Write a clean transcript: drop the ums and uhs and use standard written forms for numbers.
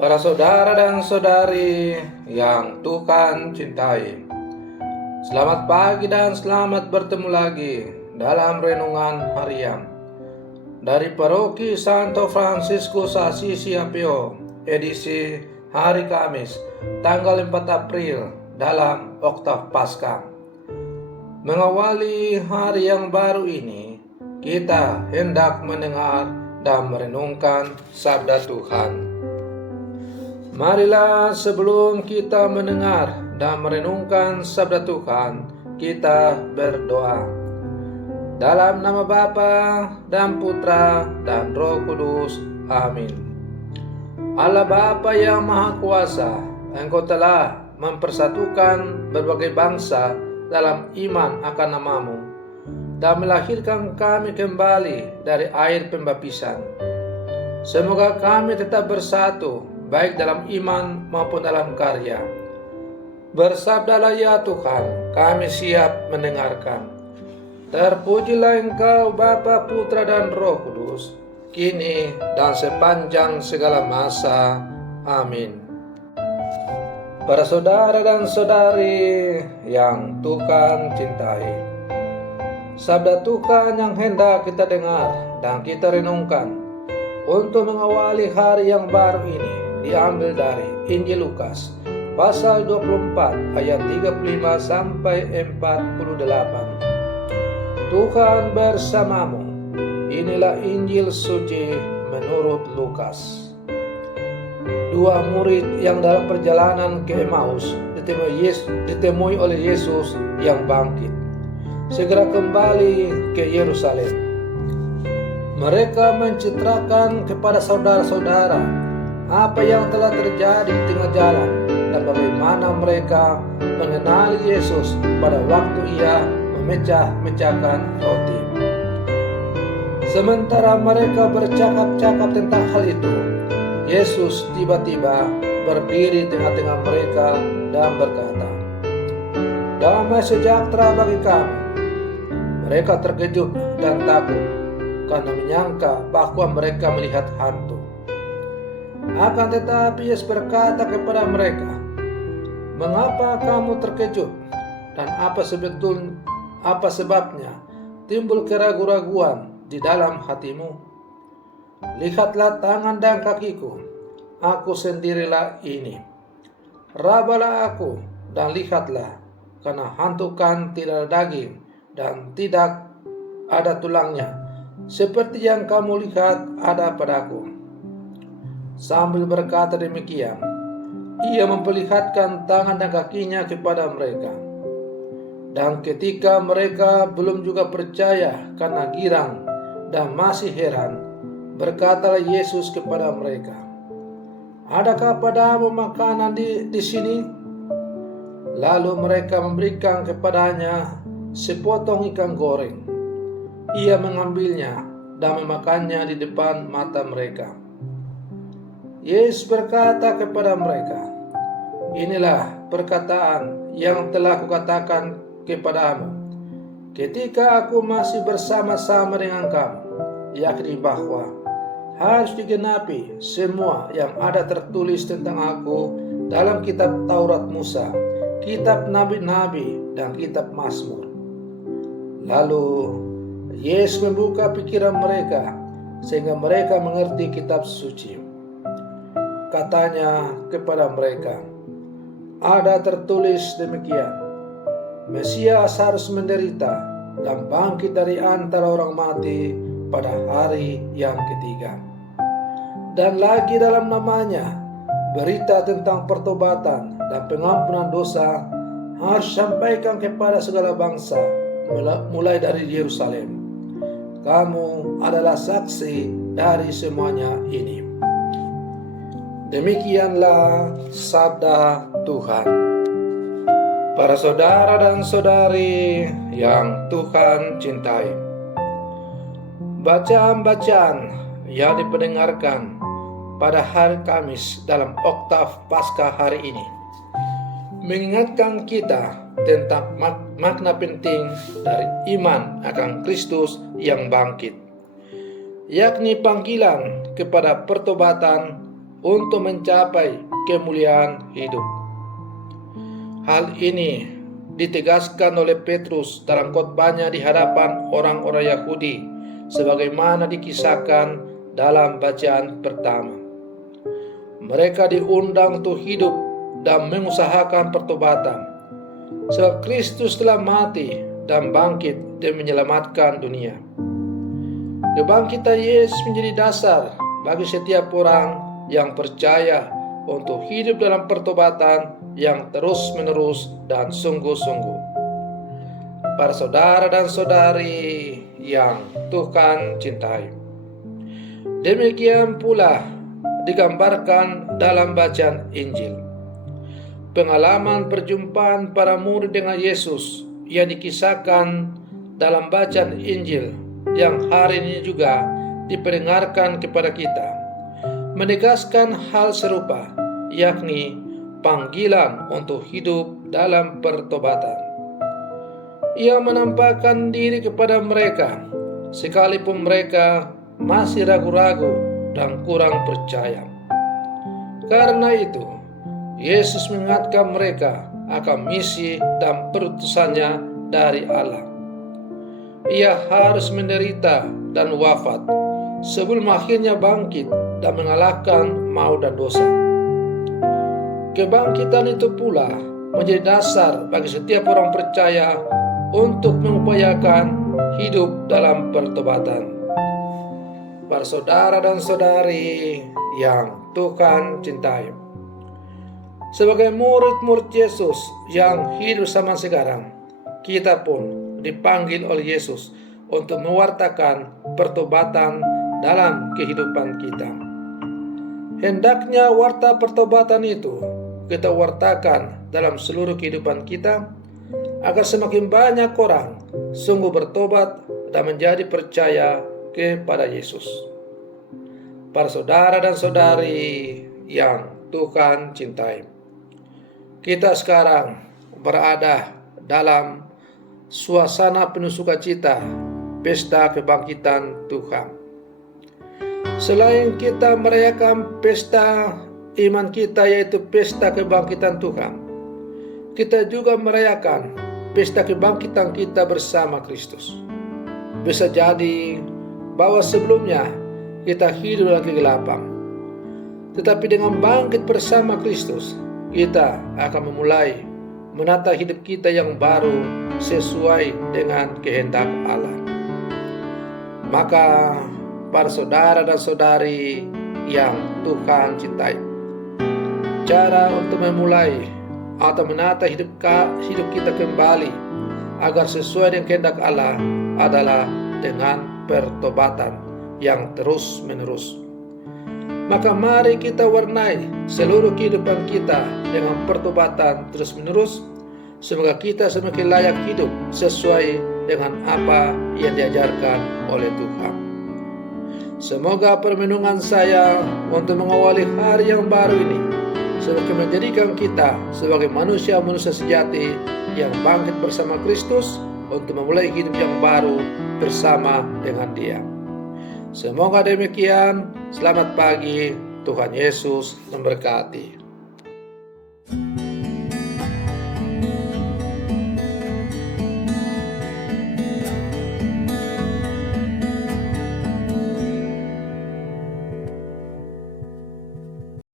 Para saudara dan saudari yang Tuhan cintai, selamat pagi dan selamat bertemu lagi dalam renungan harian dari Paroki Santo Fransiskus Assisi Apio, edisi hari Kamis, tanggal 4 April dalam Oktav Paskah. Mengawali hari yang baru ini, kita hendak mendengar dan merenungkan sabda Tuhan. Marilah sebelum kita mendengar dan merenungkan sabda Tuhan, kita berdoa. Dalam nama Bapa dan Putra dan Roh Kudus. Amin. Allah Bapa yang Maha Kuasa, Engkau telah mempersatukan berbagai bangsa dalam iman akan nama-Mu dan melahirkan kami kembali dari air pembaptisan. Semoga kami tetap bersatu, baik dalam iman maupun dalam karya. Bersabdalah ya Tuhan, kami siap mendengarkan. Terpujilah Engkau Bapa, Putra dan Roh Kudus, kini dan sepanjang segala masa. Amin. Para saudara dan saudari yang Tuhan cintai, sabda Tuhan yang hendak kita dengar dan kita renungkan untuk mengawali hari yang baru ini diambil dari Injil Lukas pasal 24 ayat 35 sampai 48. Tuhan bersamamu. Inilah Injil suci menurut Lukas. Dua murid yang dalam perjalanan ke Emmaus ditemui oleh Yesus yang bangkit, segera kembali ke Yerusalem. Mereka menceritakan kepada saudara-saudara apa yang telah terjadi di tengah jalan dan bagaimana mereka mengenali Yesus pada waktu ia memecah-mecahkan roti. Sementara mereka bercakap-cakap tentang hal itu, Yesus tiba-tiba berdiri di tengah-tengah mereka dan berkata, "Damai sejahtera bagi kamu." Mereka terkejut dan takut karena menyangka bahwa mereka melihat hantu. Akan tetapi Yesus berkata kepada mereka, "Mengapa kamu terkejut? Dan apa sebabnya timbul keraguan-raguan di dalam hatimu? Lihatlah tangan dan kakiku, aku sendirilah ini. Rabalah aku dan lihatlah, karena hantu kan tidak ada daging dan tidak ada tulangnya, seperti yang kamu lihat ada padaku." Sambil berkata demikian, ia memperlihatkan tangan dan kakinya kepada mereka. Dan ketika mereka belum juga percaya karena girang dan masih heran, berkatalah Yesus kepada mereka, "Adakah padamu makanan di sini?" Lalu mereka memberikan kepadanya sepotong ikan goreng. Ia mengambilnya dan memakannya di depan mata mereka. Yesus berkata kepada mereka, "Inilah perkataan yang telah kukatakan kepadamu ketika aku masih bersama-sama dengan kamu, yakni bahwa harus digenapi semua yang ada tertulis tentang aku dalam kitab Taurat Musa, kitab Nabi-Nabi, dan kitab Mazmur." Lalu Yesus membuka pikiran mereka sehingga mereka mengerti kitab suci. Katanya kepada mereka, "Ada tertulis demikian, Mesias harus menderita dan bangkit dari antara orang mati pada hari yang ketiga. Dan lagi dalam namanya, berita tentang pertobatan dan pengampunan dosa harus disampaikan kepada segala bangsa, mulai dari Yerusalem. Kamu adalah saksi dari semuanya ini." Demikianlah sabda Tuhan. Para saudara dan saudari yang Tuhan cintai, bacaan-bacaan yang dipendengarkan pada hari Kamis dalam Oktav Paskah hari ini mengingatkan kita tentang makna penting dari iman akan Kristus yang bangkit, yakni panggilan kepada pertobatan untuk mencapai kemuliaan hidup. Hal ini ditegaskan oleh Petrus dalam khotbahnya di hadapan orang-orang Yahudi, sebagaimana dikisahkan dalam bacaan pertama. Mereka diundang untuk hidup dan mengusahakan pertobatan, sebab Kristus telah mati dan bangkit dan menyelamatkan dunia. Kebangkitan Yesus menjadi dasar bagi setiap orang yang percaya untuk hidup dalam pertobatan yang terus-menerus dan sungguh-sungguh. Para saudara dan saudari yang Tuhan cintai, demikian pula digambarkan dalam bacaan Injil pengalaman perjumpaan para murid dengan Yesus yang dikisahkan dalam bacaan Injil yang hari ini juga diperdengarkan kepada kita, menegaskan hal serupa, yakni panggilan untuk hidup dalam pertobatan. Ia menampakkan diri kepada mereka sekalipun mereka masih ragu-ragu dan kurang percaya. Karena itu, Yesus mengingatkan mereka akan misi dan perutusannya dari Allah. Ia harus menderita dan wafat sebelum akhirnya bangkit dan mengalahkan maut dan dosa. Kebangkitan itu pula menjadi dasar bagi setiap orang percaya untuk mengupayakan hidup dalam pertobatan. Para saudara dan saudari yang Tuhan cintai, sebagai murid-murid Yesus yang hidup sama sekarang, kita pun dipanggil oleh Yesus untuk mewartakan pertobatan dalam kehidupan kita. Hendaknya warta pertobatan itu kita wartakan dalam seluruh kehidupan kita, agar semakin banyak orang sungguh bertobat dan menjadi percaya kepada Yesus. Para saudara dan saudari yang Tuhan cintai, kita sekarang berada dalam suasana penuh sukacita, pesta kebangkitan Tuhan. Selain kita merayakan pesta iman kita, yaitu pesta kebangkitan Tuhan, kita juga merayakan pesta kebangkitan kita bersama Kristus. Bisa jadi bahwa sebelumnya kita hidup dalam kegelapan, tetapi dengan bangkit bersama Kristus, kita akan memulai menata hidup kita yang baru sesuai dengan kehendak Allah. Maka para saudara dan saudari yang Tuhan cintai, cara untuk memulai atau menata hidup kita kembali agar sesuai dengan kehendak Allah adalah dengan pertobatan yang terus-menerus. Maka mari kita warnai seluruh kehidupan kita dengan pertobatan terus-menerus. Semoga kita semakin layak hidup sesuai dengan apa yang diajarkan oleh Tuhan. Semoga permenungan saya untuk mengawali hari yang baru ini semakin menjadikan kita sebagai manusia-manusia sejati yang bangkit bersama Kristus untuk memulai hidup yang baru bersama dengan Dia. Semoga demikian. Selamat pagi. Tuhan Yesus memberkati.